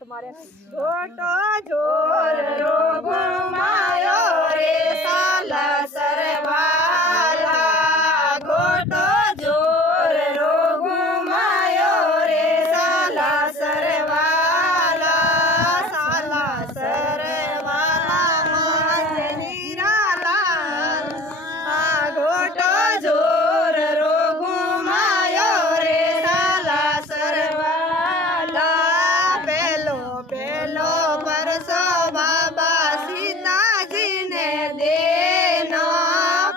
तुम्हारे घोटो जोर रो घुमायो रे साला सरवाला घोटो जोर रो घुमायो रे साला सरवाला हीराला घोटो जोर रो घुमायो रे साला सरवाला पेलो पेलो परसो बाबा सीताजी ने देना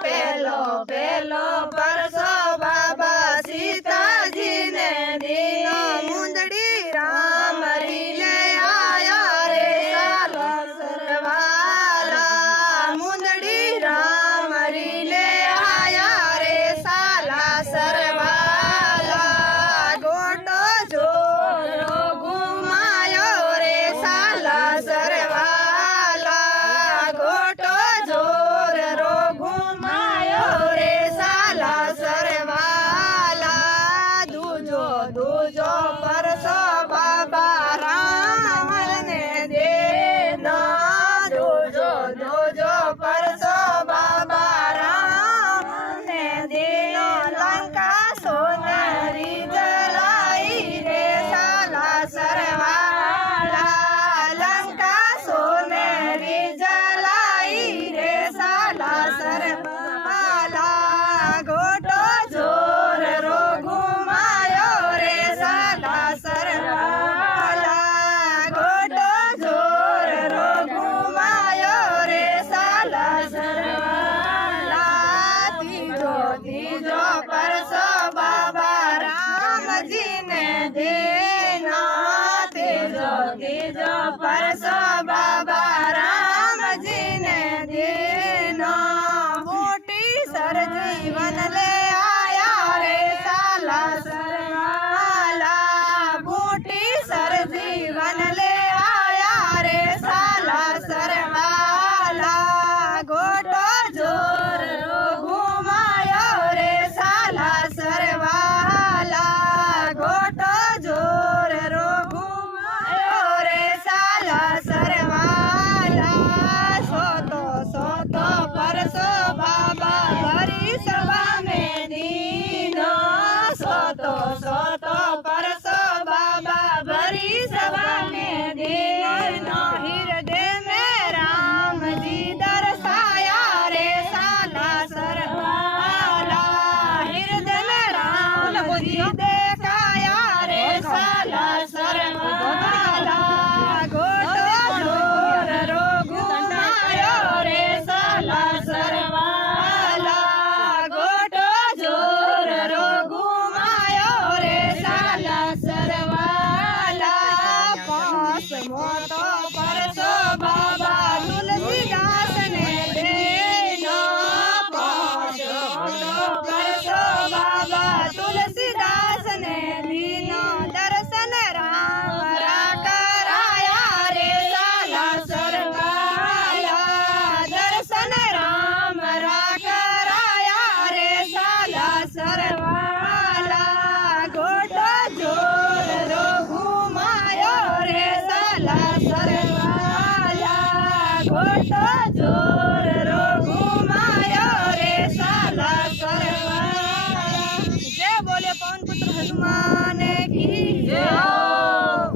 पेलो पेलो परसो बाबा सीताजी ने देना मुंदड़ी राम री ले आया रे साला सरवाला मुंदड़ी राम री ले आया रे साला सरवाला घोटो जोर घुमायो रे साला सरवाला घोटो जोर रो घुमायो रे साला सरवाला दूजो दूजो परसो बाबा राम ने देना दूजो दूजो परसो बाबा राम ने देना लंका सोनरी जलाई रे साला सरवाला लंका सोनरी जलाई रे साला सरवाला घोटो जोर रो घुमायो रे साला सरवाला घोटो जोर रो घुमायो रे साला सरवाला तीजो तीजो परसो बाबा राम जी ने देना तीजो तीजो परसो